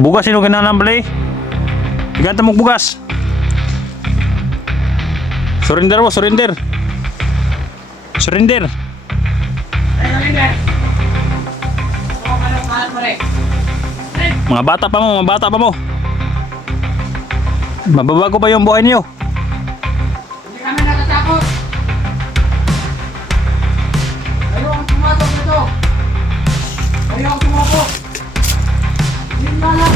Bugas sino kinanam bali? Ganta mo bugas. Surrender mo, surrender. Surrender. Mga bata pa mo, mga bata pa mo. Mababago pa yung buhay niyo. Hindi kami natatakot. Ayaw ang tumatok ito. Ayaw ang tumatok. Hindi na lang.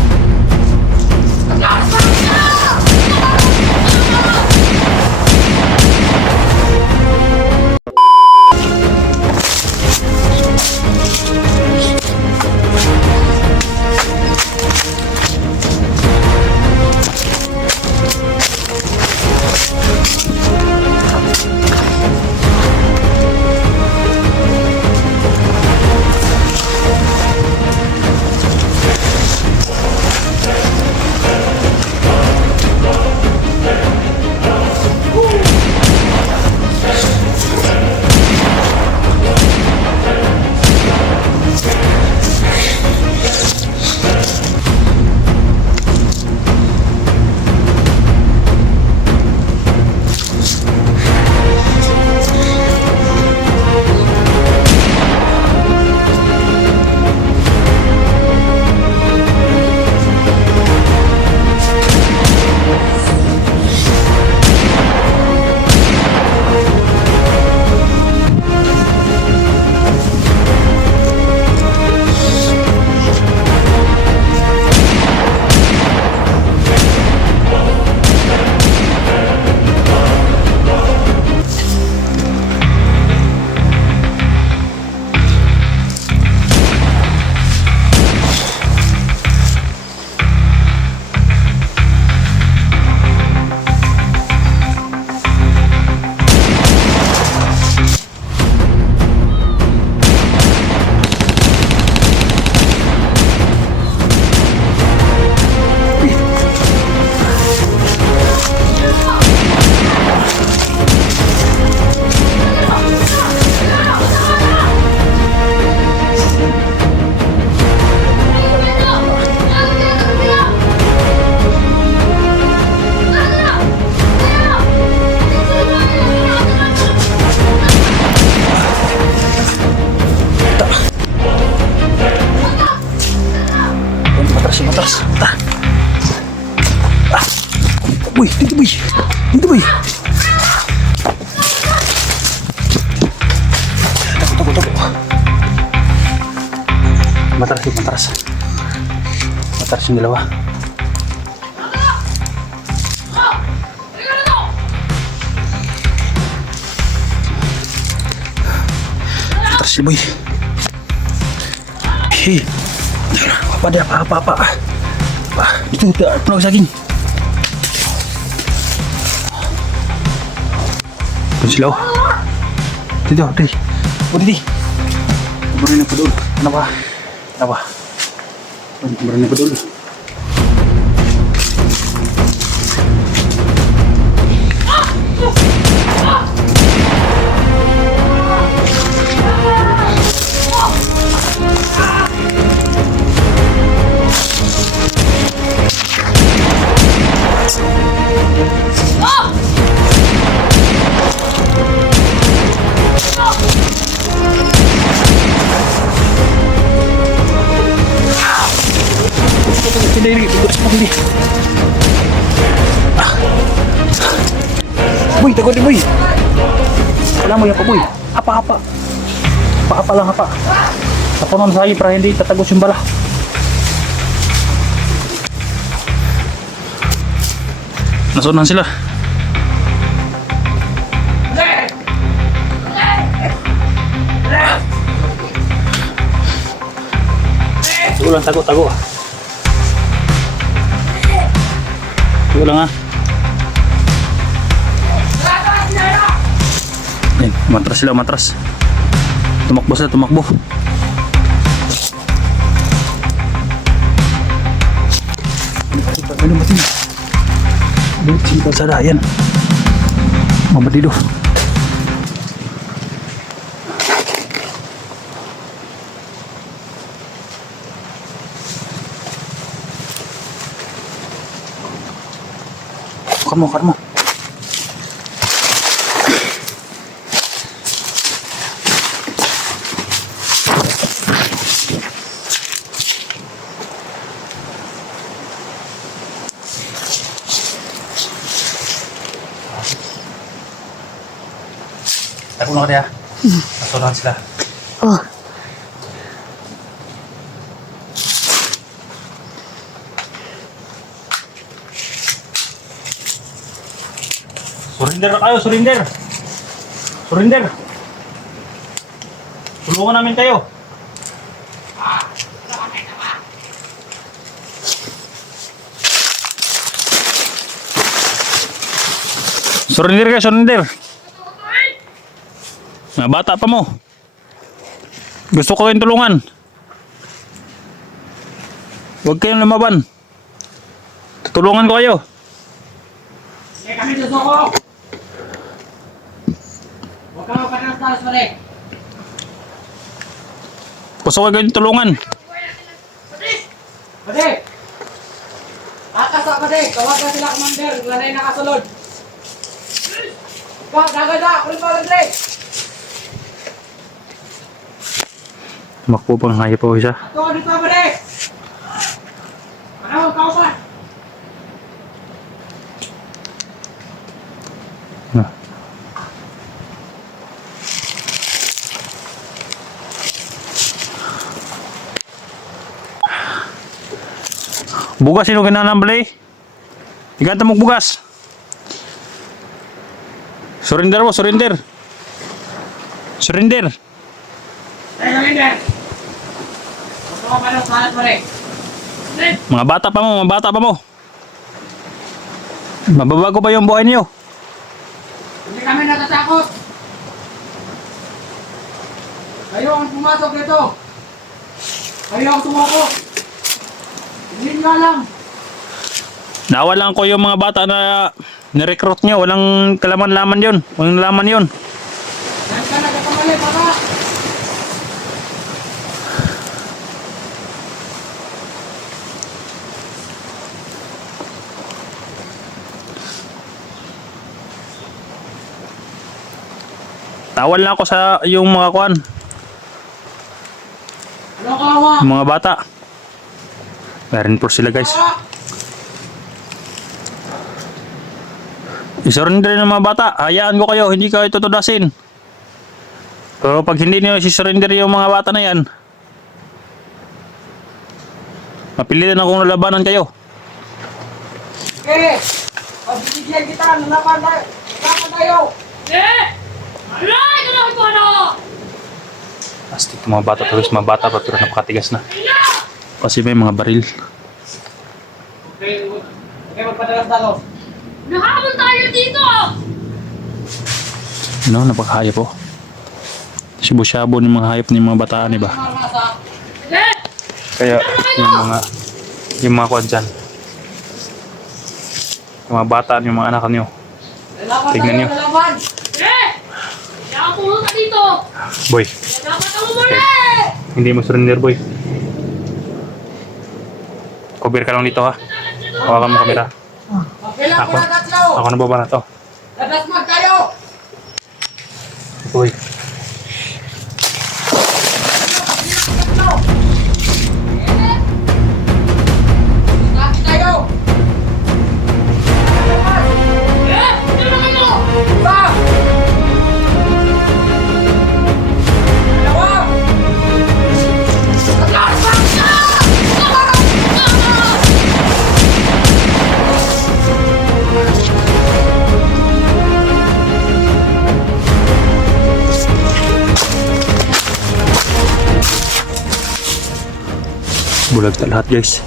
Boy, dito boy. Dito boy. Tago. Matras. Matras yung dalawa. Matras si boy. Hey. Apa dia? Apa? Itu penuh saging. Silaw. Dito. Dito. Kumarin na pa doon. Ano ba? Kumarin na pa doon. Hindi. Boy, tago din boy. Wala mo yan pa boy. Apa. Apa lang. Tapunan sa akin para hindi tatagos yung bala. Nasunan sila. Tago. Tago lang ha. Ayan, matras. Tumakbo. Ano ba ito? Buti sa dayan. Mabadido. Hawakan mo. Tago na ka diya. Masulahan sila. Oh. Surrender na kayo, surrender! Surrender! Tulungan namin kayo. Surrender kayo, surrender! Mga bata pa mo. Gusto ko kayong tulungan. Huwag kayong lumaban. Tutulungan ko kayo. Sige kami susuko! Huwag kang magpatalas-talas pa rin! Gusto ko kayong tulungan. Pwede! Akasa pwede! Tawagan sila commander! Lanay nakasulod! Ikaw, dagada! Kulit pa lang rin! Makpo pang hayop po siya. Ito ka dito pwede! Ano? Ikaw pa! Ah. Bugas sino kinanambali? Iganta mo bugas. Surrender mo, surrender. Surrender. Hey, commander! Huwag kang magpatalas pa rin! Mga bata pa mo, mga bata pa mo. Mababago pa yung buhay niyo. Hindi kami natatakot! Kayo ang pumasok dito! Kayo ang sumako! Hindi nyo alam! Nawalan ko yung mga bata na nirecruit nyo. Walang kalaman-laman yun. Walang laman yun. Saan ka nagkakamali, baka? Tawal na ako sa yung mga kuan, Ano kawa? yung mga bata. Meron po sila guys. Kawa? I-surrender ng mga bata. Hayaan ko kayo. Hindi kayo tutudasin. Pero pag hindi niyo i-surrender yung mga bata na yan, mapilitan akong lalabanan kayo. Sige! Pagbibigyan kita, lalaban tayo! Lalaban tayo! Aray! Gano'n ko ano? Astig mga bata tuloy. Mga bata pa pero napakatigas na. Kasi may mga baril. Okay, okay, magpadalas-dalos. Nahabol tayo dito! No, napakahayop po. Sibo-syabo ng mga hayop ng mga bataan, diba? Marmasa. Sige! Kaya yung mga kuan dyan, yung mga bata, yung mga anak nyo, Lalaban Tignan tayo, niyo. lalaban! Sige! Kaya ako pumunta dito! boy, Dapat ako muli! hindi mo surrender boy. Cover ka lang dito ha. Hawakan mo kamera. Kailangan ko Ako. na tatlo! Ako na baba na to. Ladasmag tayo! Boy. Lagi tayo! Eh! Ano kayo? Isa! Dalawa! Bulag ta lahat guys.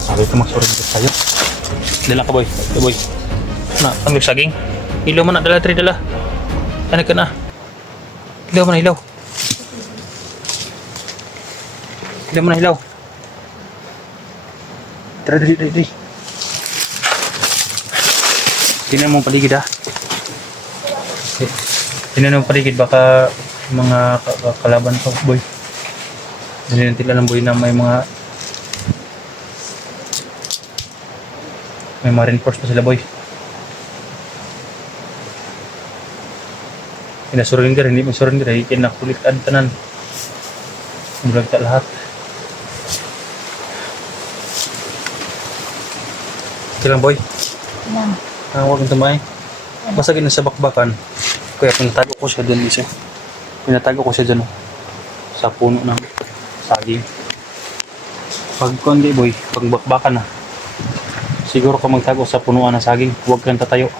Sabi ko mag-surrender tayo. Dala ka boy. Ito boy. Na, ang saging. Ilaw mo na. Dala, tri dala. Ano ka na? Ilaw mo na, ilaw. Ilaw mo na, ilaw. Tara, dali, dali, dali. Tingnan mo ang paligid ha. Tingnan mo ang paligid. Baka mga kalaban ka boy. Hindi natin alam boy na may mga May mga reinforce pa sila boy. Surrender, hindi mo surrender, kinakulit ang tanan. Mulag ta lahat. Okay lang boy. Ma'am. Huwag kang tumay. Basta gina sa bakbakan. Kaya pinatago ko siya dun isa. Pinatago ko siya dun sa puno ng saging. Pag kundi boy, pag bakbakan na. Siguro ka magtago sa punuan ng saging. Huwag kang tatayo.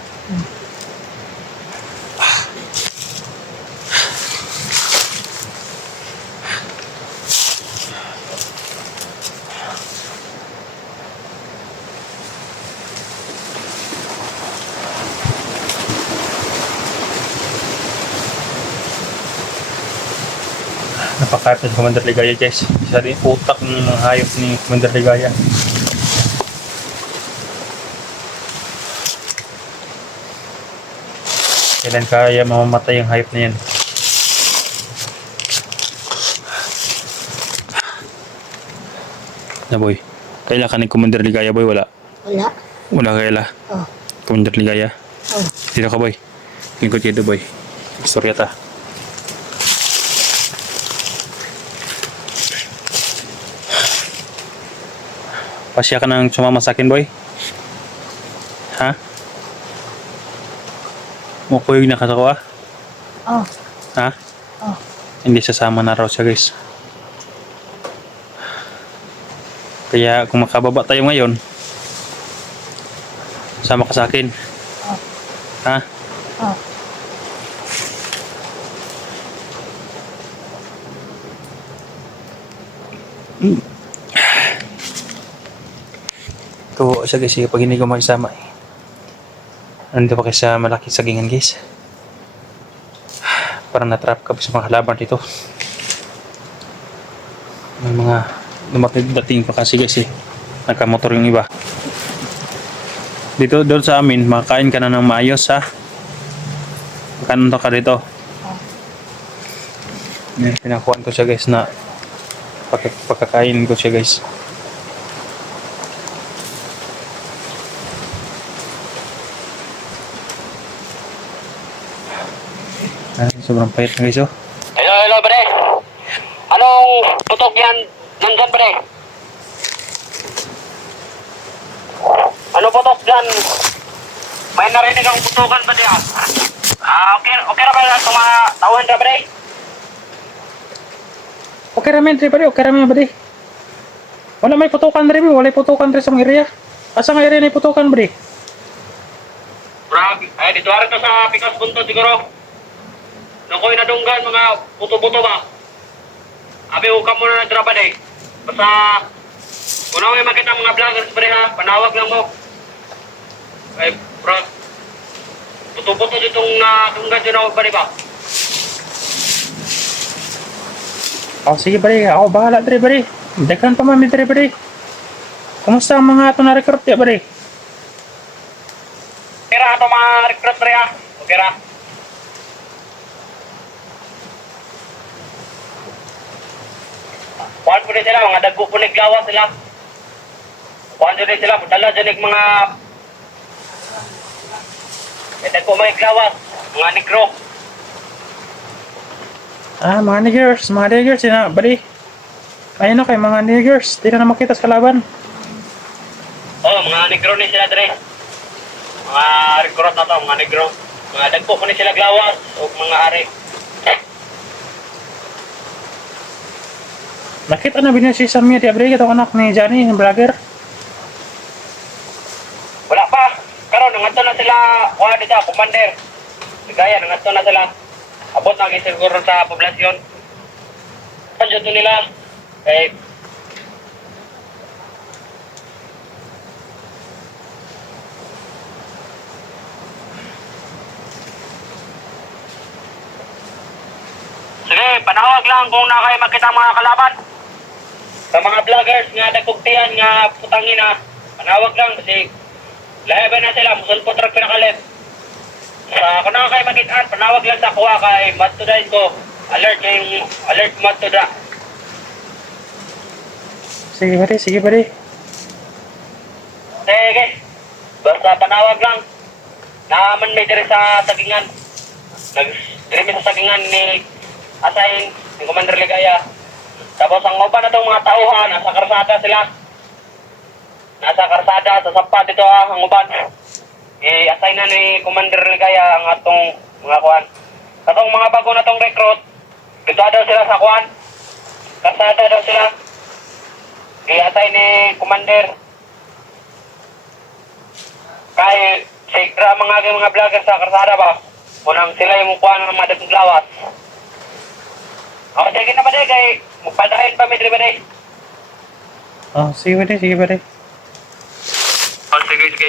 Napakayap na si Commander Ligaya guys. Isa rin utak ng mga hayop ni Commander Ligaya. Kailan kaya mamamatay ang hayop na yan? Na boy, kailan ka ni Commander Ligaya boy? Wala. Wala. Wala kaila. Oh. Commander Ligaya. Oh. Dito ka boy. Lingkod dito boy. Istorya ta. Pasya ka nang sumama sa akin boy? Ha? Mukuyog na ka sa ko ah? Oh. Ha? Oh. Hindi sasama na raw siya guys. Kaya kung makababa tayo ngayon, sama ka sa akin. Oh. Ha? Oh. Ito siya guys, pag hindi ko makisama eh. Nandito pa kayo sa malaki sagingan guys. Parang natrap ka sa mga kalaban dito. May mga dating pa kasi guys eh. Nagkamotor yung iba. Dito doon sa amin, makakain ka na ng maayos ha. Kanon ka dito. Yan, pinakuhaan ko siya guys na pagkakain ko siya guys. Sobrang payat na guys oh. Hello, pre. Anong putok yan nandyan, pre? Ano putok dyan? May narinig ang putukan ba diyan? Okay na ba na tumatawan ka, pre? Okay ramen tre pare, okay ramen pare. Wala may putukan rin, wala putukan rin sa area. Asa nga area na putukan bre? Brag, ay dito rin to sa Pikas Punto siguro. Nakoy na dunggan mga puto-puto ba? Abi hukam mo na nagdraba day. Basta kung may makita mga vloggers pre ha, panawag lang mo. Ay, brag. Puto-puto ditong dunggan dyan ako ba? Oh sige pare, ako bahala tre pare. Daghan pa man tre pare. Kumusta ang mga ato na recruit ya pare? Kira ato mga recruit pre ha. Okay ra. Kuhan po rin sila, mga dagbo po naglawas sila. Kuhan po rin sila, dala dyan mga... Dagbo mga naglawas, mga negro. Ah, mga niggers na pare. Ayun na kay mga niggers, di na makita sa kalaban. Oh, mga negro ni sila dre. Mga recruit na to, mga negro. Mga dagbo po ni sila glawas, o mga ari. Nakita na binyo si Samir di pare, itong anak ni Johnny, yung vlogger. Wala pa. Karon nangadto na sila, kuha dito, commander. Ligaya, nangadto na sila. Abot na siguro sa poblasyon. Kanyo to nila. Eh, sige, panawag lang kung na kayo makita mga kalaban. Sa mga vloggers nga nagkugtian nga putangin na, panawag lang kasi laban na sila, musulpot rin pinakalit. Sa kung na kayo makitaan, panawag lang sa kuha kay matudain ko. Alert matuda. Sige pare, sige pare. Sige. Basta panawag lang. Naaman may dire sa sagingan. Dire mi sa sagingan ni Asay, ni Commander Ligaya. Tapos ang uban na itong mga tauhan, nasa karsada sila. Nasa karsada, sa sampa dito ang uban. I-assign na ni Commander Ligaya ang atong mga kuan. Katong mga bago na tong recruit, dito daw sila sa kuan. Karsada daw sila. I-assign ni Commander. Kaya sikra mga vlogger sa karsada ba? Unang sila yung kuan ng mga dagong lawas. O, sige na ba day, kay magpadahin pa medyo ba day? Oh, sige ba, sige ba. O, sige.